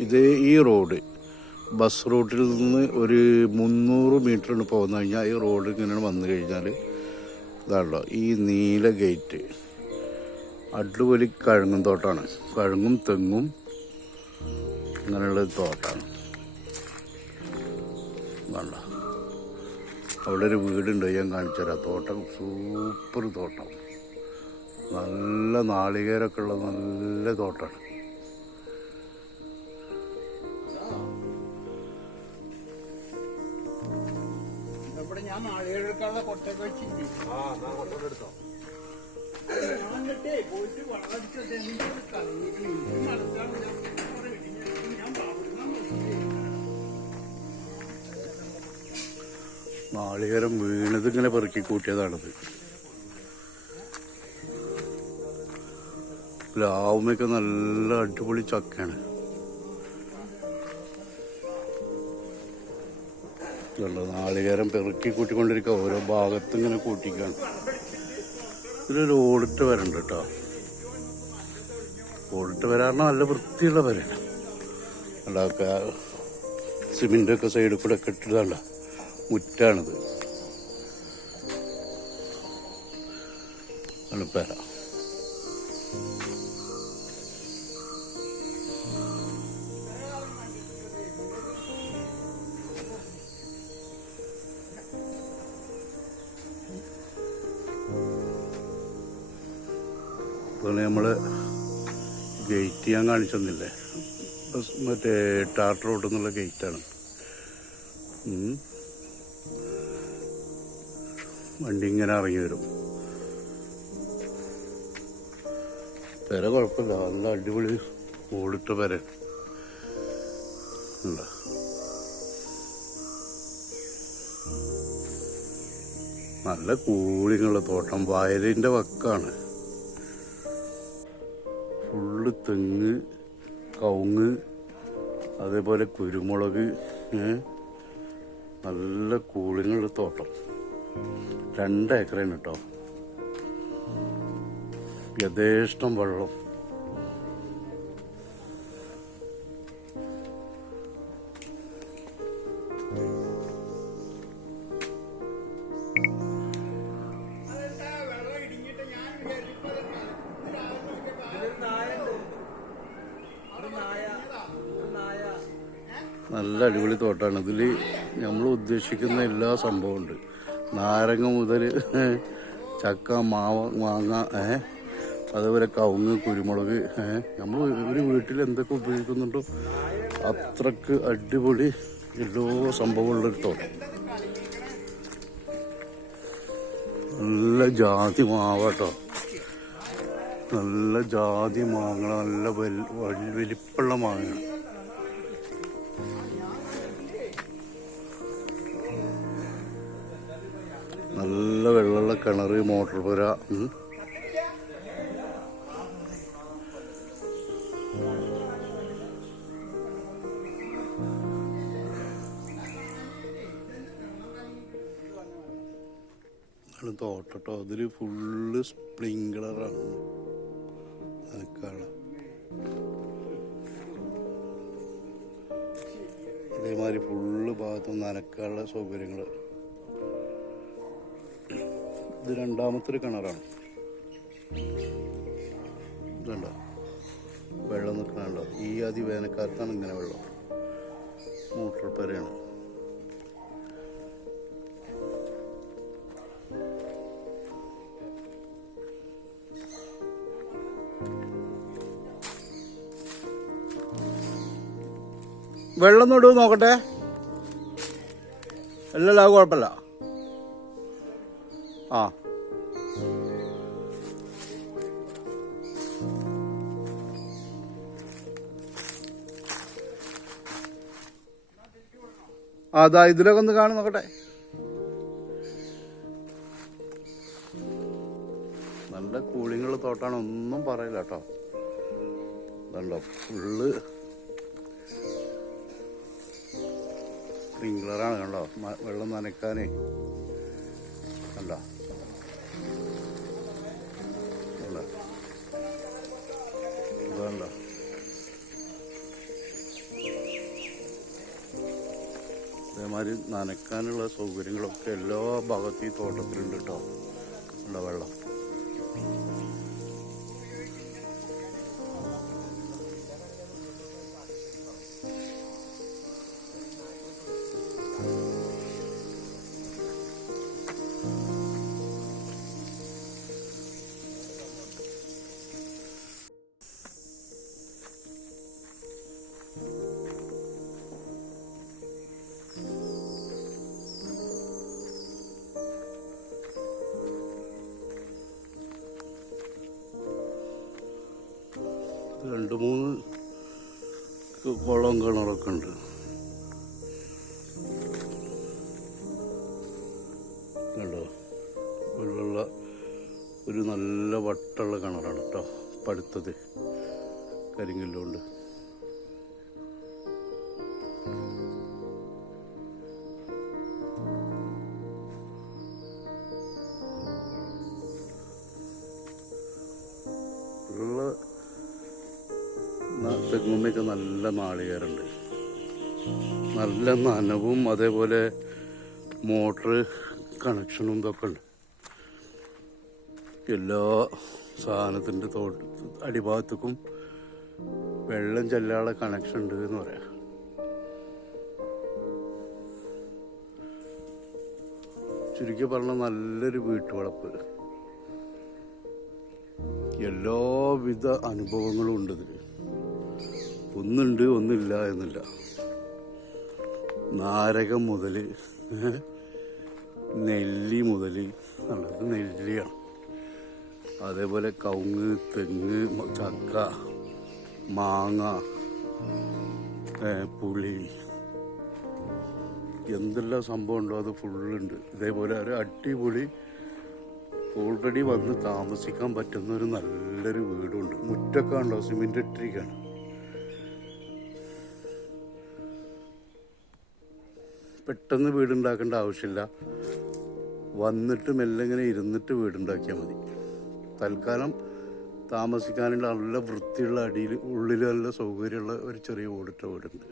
ഇത് ഈ road bus റൂട്ടിൽ നിന്ന് ഒരു 300 മീറ്ററിന് പോകുന്ന കഴിഞ്ഞാൽ ഈ റോഡ് ഇങ്ങനെ വന്നു കഴിഞ്ഞാൽ ഇതാണല്ലോ ഈ നീല ഗേറ്റ്. അടിപൊളി കഴുങ്ങും തോട്ടമാണ്. കഴുങ്ങും തെങ്ങും അങ്ങനെയുള്ള തോട്ടമാണ്. വേണ്ട അവിടെ ഒരു വീടുണ്ട്, ഞാൻ കാണിച്ചു തരാം. തോട്ടം സൂപ്പർ തോട്ടം, നല്ല നാളികേരമൊക്കെ ഉള്ള നല്ല തോട്ടമാണ്. ഞാൻ നാളികേരക്കാരുടെ കൊട്ടൊക്കെ വെച്ചിട്ട് പോയിട്ട് വളർച്ചത്തെ നാളികേരം വീണത് ഇങ്ങനെ പെറുക്കി കൂട്ടിയതാണത്. പ്ലാവുമൊക്കെ നല്ല അടിപൊളി ചക്കയാണ്. നാളികേരം പെറുക്കി കൂട്ടിക്കൊണ്ടിരിക്കുക, ഓരോ ഭാഗത്തും ഇങ്ങനെ കൂട്ടിക്കാണ്. ഇതിലൊരു ഓടിട്ട് വരണ്ട് കേട്ടോ. ഓടിട്ട് വരാറിന് നല്ല വൃത്തിയുള്ള വരണ്ട. അതൊക്കെ സിമെൻ്റൊക്കെ സൈഡിൽ കൂടെ ഒക്കെ ഇട്ടതല്ല, മുറ്റാണിത്. പെര അതുപോലെ നമ്മൾ ഗേറ്റ് ഞാൻ കാണിച്ചെന്നില്ലേ, മറ്റേ ടാർ റോഡിൽ നിന്നുള്ള ഗേറ്റാണ്. വണ്ടി ഇങ്ങനെ ഇറങ്ങി വരും. പെര കുഴപ്പമില്ല, നല്ല അടിപൊളി ഓടിട്ട പെര ഉണ്ട്. നല്ല കൂളിങ്ങുള്ള തോട്ടം, വയലിൻ്റെ വക്കാണ്. ഫുള്ള് തെങ്ങ്, കവുങ്ങ്, അതേപോലെ കുരുമുളക്, നല്ല കൂളിങ്ങുള്ള തോട്ടം. 2 ഏക്കറാണ് കേട്ടോ. യഥേഷ്ടം വെള്ളം. നല്ല അടിപൊളി തോട്ടമാണ്. ഇതിൽ നമ്മൾ ഉദ്ദേശിക്കുന്ന എല്ലാ സംഭവവും ഉണ്ട്. നാരങ്ങ മുതൽ ചക്ക, മാങ്ങ, അതേപോലെ കവുങ്ങ്, കുരുമുളക്, നമ്മൾ ഒരു വീട്ടിൽ എന്തൊക്കെ ഉപയോഗിക്കുന്നുണ്ടോ അത്രക്ക് അടിപൊളി എല്ലാ സംഭവമുള്ളൊരു തോട്ടം. നല്ല ജാതി മാവാട്ടോ, നല്ല ജാതി മാങ്ങ, നല്ല വലിപ്പമുള്ള മാങ്ങ. നല്ല വെള്ളമുള്ള കിണറ്, മോട്ടോർ പുര. തോട്ടോ അതിൽ ഫുള്ള് സ്പ്രിങ്ക്ലറാണ്. അതേമാതിരി ഫുള്ള് ഭാഗത്തും നനക്കാനുള്ള സൗകര്യങ്ങൾ. ഇത് 2ാമത്തെ ഒരു കിണറാണ്. ഇതുണ്ടോ വെള്ളം നിൽക്കണുണ്ടോ? ഈ വേനൽക്കാലത്താണ് ഇങ്ങനെ വെള്ളം. മോട്ടോർ പുരയാണ്. വെള്ളം തൊടു നോക്കട്ടെ. അല്ലല്ലോ, അത് കുഴപ്പമില്ല. ആ അതാ ഇതിലൊക്കെ ഒന്ന് കാണും നോക്കട്ടെ. നല്ല കൂളിങ്ങുള്ള തോട്ടാണ്, ഒന്നും പറയില്ല കേട്ടോ. ഇതുണ്ടോ ഫുള്ള് സ്പ്രിങ്ക്ലറാണ്. കണ്ടോ വെള്ളം നനയ്ക്കാനേ. കണ്ടോ ഇതുണ്ടോ അതേമാതിരി നനയ്ക്കാനുള്ള സൗകര്യങ്ങളൊക്കെ എല്ലാ ഭാഗത്തും ഈ തോട്ടത്തിലുണ്ട് കേട്ടോ. ഉള്ള വെള്ളം രണ്ട് മൂന്ന് കുളം കിണറൊക്കെ ഉണ്ട്. കണ്ടോ, വെള്ളമുള്ള ഒരു നല്ല വട്ടമുള്ള കിണറാണ് കേട്ടോ. പടുത്തത് കരിങ്കല്ലുകൊണ്ട്. ഉള്ള തെങ്ങുമ്മയൊക്കെ നല്ല നാളികേരുണ്ട്, നല്ല നനവും അതേപോലെ മോട്ടർ കണക്ഷനും ഇതൊക്കെ ഉണ്ട്. എല്ലാ സാധനത്തിൻ്റെ അടിഭാഗത്തേക്കും വെള്ളം ചെല്ലാനുള്ള കണക്ഷൻ ഉണ്ട് എന്ന് പറയാം. ചുരുക്കി പറഞ്ഞാൽ നല്ലൊരു വീട്ടുവളപ്പ്. എല്ലാവിധ അനുഭവങ്ങളും ഉണ്ട് ഇതിൽ. ഒന്നുണ്ട് ഒന്നില്ല എന്നില്ല. നാരകം മുതൽ നെല്ലി മുതൽ നല്ലത് നെല്ലിയാണ്. അതേപോലെ കവുങ്ങ്, തെങ്ങ്, ചക്ക, മാങ്ങ, പുളി, എന്തെല്ലാം സംഭവം ഉണ്ടോ അത് ഫുള്ളുണ്ട്. ഇതേപോലെ ഒരു അടിപൊളി ഓൾറെഡി വന്ന് താമസിക്കാൻ പറ്റുന്ന ഒരു നല്ലൊരു വീടുണ്ട്. മുറ്റൊക്കെ ഉണ്ടോ, സിമെന്റ് ഇട്ടിരിക്കുകയാണ്. പെട്ടെന്ന് വീടുണ്ടാക്കേണ്ട ആവശ്യമില്ല. വന്നിട്ട് മെല്ലെ ഇങ്ങനെ ഇരുന്നിട്ട് വീടുണ്ടാക്കിയാൽ മതി. തൽക്കാലം താമസിക്കാനുള്ള നല്ല വൃത്തിയുള്ള അടിയിൽ ഉള്ളിൽ നല്ല സൗകര്യമുള്ള ഒരു ചെറിയ ഓടിട്ട വീടുണ്ട്.